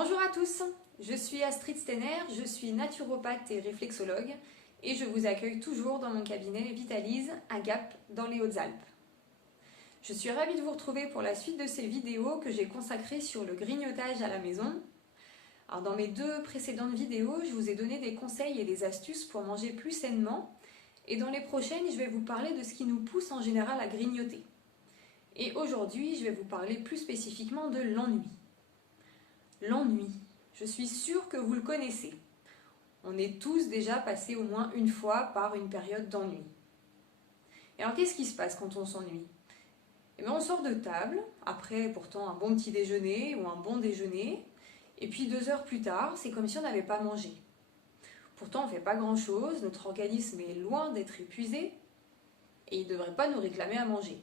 Bonjour à tous, je suis Astrid Steiner, je suis naturopathe et réflexologue et je vous accueille toujours dans mon cabinet Vitalise à Gap dans les Hautes-Alpes. Je suis ravie de vous retrouver pour la suite de ces vidéos que j'ai consacrées sur le grignotage à la maison. Alors dans mes deux précédentes vidéos, je vous ai donné des conseils et des astuces pour manger plus sainement et dans les prochaines, je vais vous parler de ce qui nous pousse en général à grignoter. Et aujourd'hui, je vais vous parler plus spécifiquement de l'ennui. L'ennui, je suis sûre que vous le connaissez. On est tous déjà passés au moins une fois par une période d'ennui. Et alors qu'est-ce qui se passe quand on s'ennuie? Eh bien, on sort de table, après pourtant un bon petit déjeuner ou un bon déjeuner, et puis 2 heures plus tard, c'est comme si on n'avait pas mangé. Pourtant, on ne fait pas grand-chose, notre organisme est loin d'être épuisé, et il ne devrait pas nous réclamer à manger.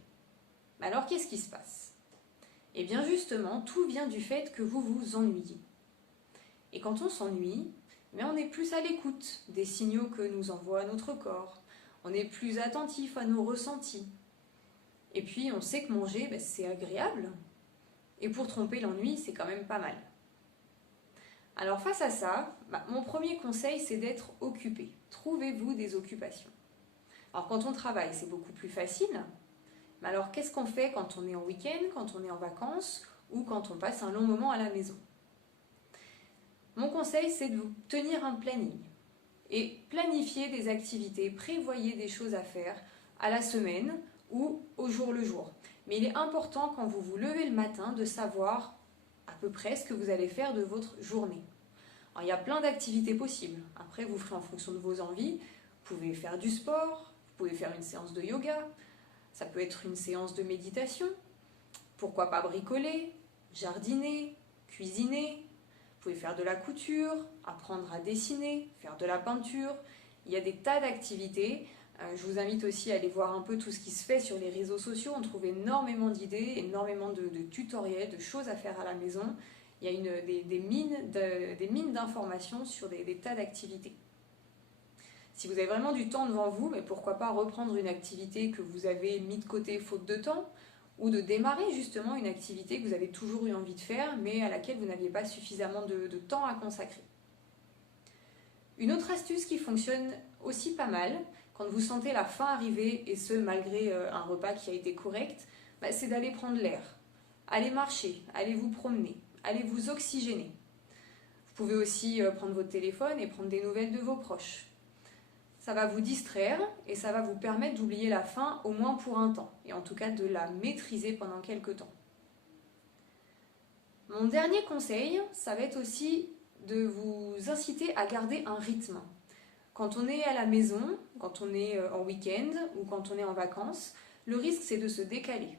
Mais alors qu'est-ce qui se passe? Eh bien justement, tout vient du fait que vous vous ennuyez. Et quand on s'ennuie, on est plus à l'écoute des signaux que nous envoie notre corps. On est plus attentif à nos ressentis. Et puis on sait que manger, c'est agréable. Et pour tromper l'ennui, c'est quand même pas mal. Alors face à ça, mon premier conseil, c'est d'être occupé. Trouvez-vous des occupations. Alors quand on travaille, c'est beaucoup plus facile. Mais alors qu'est-ce qu'on fait quand on est en week-end, quand on est en vacances ou quand on passe un long moment à la maison? Mon conseil, c'est de vous tenir un planning et planifier des activités, prévoyez des choses à faire à la semaine ou au jour le jour. Mais il est important quand vous vous levez le matin de savoir à peu près ce que vous allez faire de votre journée. Alors, il y a plein d'activités possibles. Après, vous ferez en fonction de vos envies. Vous pouvez faire du sport, vous pouvez faire une séance de yoga, ça peut être une séance de méditation. Pourquoi pas bricoler, jardiner, cuisiner. Vous pouvez faire de la couture, apprendre à dessiner, faire de la peinture. Il y a des tas d'activités. Je vous invite aussi à aller voir un peu tout ce qui se fait sur les réseaux sociaux. On trouve énormément d'idées, énormément de tutoriels, de choses à faire à la maison. Il y a des mines d'informations sur des tas d'activités. Si vous avez vraiment du temps devant vous, mais pourquoi pas reprendre une activité que vous avez mis de côté faute de temps, ou de démarrer justement une activité que vous avez toujours eu envie de faire, mais à laquelle vous n'aviez pas suffisamment de temps à consacrer. Une autre astuce qui fonctionne aussi pas mal, quand vous sentez la faim arriver, et ce malgré un repas qui a été correct, c'est d'aller prendre l'air, aller marcher, aller vous promener, aller vous oxygéner. Vous pouvez aussi prendre votre téléphone et prendre des nouvelles de vos proches. Ça va vous distraire et ça va vous permettre d'oublier la faim au moins pour un temps, et en tout cas de la maîtriser pendant quelques temps. Mon dernier conseil, ça va être aussi de vous inciter à garder un rythme. Quand on est à la maison, quand on est en week-end ou quand on est en vacances, le risque c'est de se décaler.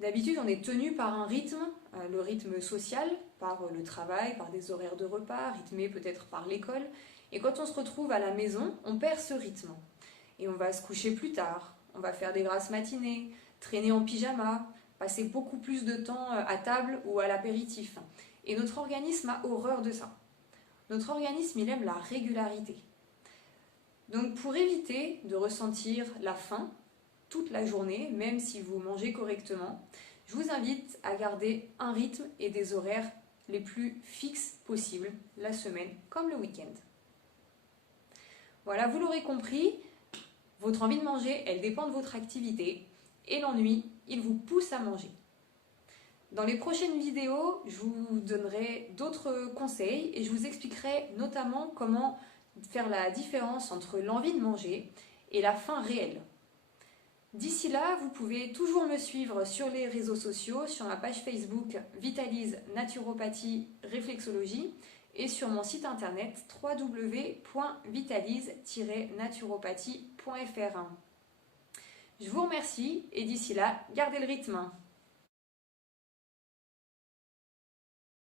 D'habitude on est tenu par un rythme, le rythme social, par le travail, par des horaires de repas, rythmé peut-être par l'école. Et quand on se retrouve à la maison, on perd ce rythme. Et on va se coucher plus tard, on va faire des grasses matinées, traîner en pyjama, passer beaucoup plus de temps à table ou à l'apéritif. Et notre organisme a horreur de ça. Notre organisme, il aime la régularité. Donc pour éviter de ressentir la faim toute la journée, même si vous mangez correctement, je vous invite à garder un rythme et des horaires les plus fixes possibles la semaine comme le week-end. Voilà, vous l'aurez compris, votre envie de manger, elle dépend de votre activité et l'ennui, il vous pousse à manger. Dans les prochaines vidéos, je vous donnerai d'autres conseils et je vous expliquerai notamment comment faire la différence entre l'envie de manger et la faim réelle. D'ici là, vous pouvez toujours me suivre sur les réseaux sociaux, sur ma page Facebook Vitalise Naturopathie Réflexologie et sur mon site internet www.vitalise-naturopathie.fr. Je vous remercie et d'ici là, gardez le rythme.